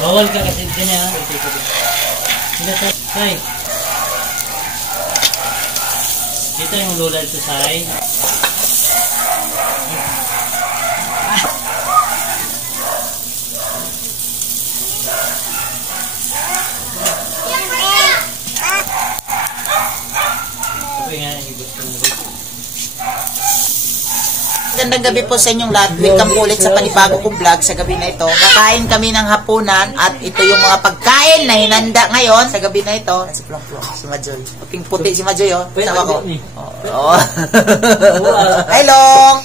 Bawal ka kasi ganyan. Say. Dito yung lula dito, Say. Magandang gabi po sa inyong lahat. Welcome po ulit sa panibago kong vlog sa gabi na ito. Kakain kami ng hapunan at ito yung mga pagkain na hinanda ngayon sa gabi na ito. Si Plong-Plong, si Majoy. Puting-puti si Majoy, oh. Sama ko. Oh. Hi, Long!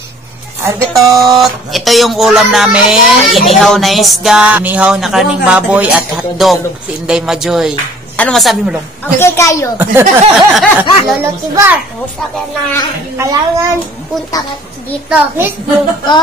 Albetot! Ito yung ulam namin. Inihaw na isda, inihaw na karning baboy at hotdog. Si Inday Majoy. Ano masabi mo, Long? Okay kayo. Lolo Tibar, kumusta ka na? Kailangan punta ka dito. Facebook ko.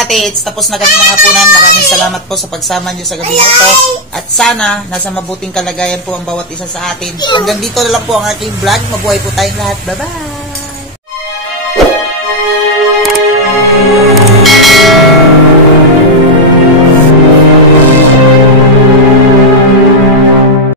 Katits, tapos na kami mga hapunan. Maraming salamat po sa pagsama nyo sa gabi nito. At sana, nasa mabuting kalagayan po ang bawat isa sa atin. Hanggang dito na lang po ang aking vlog. Mabuhay po tayong lahat. Bye-bye!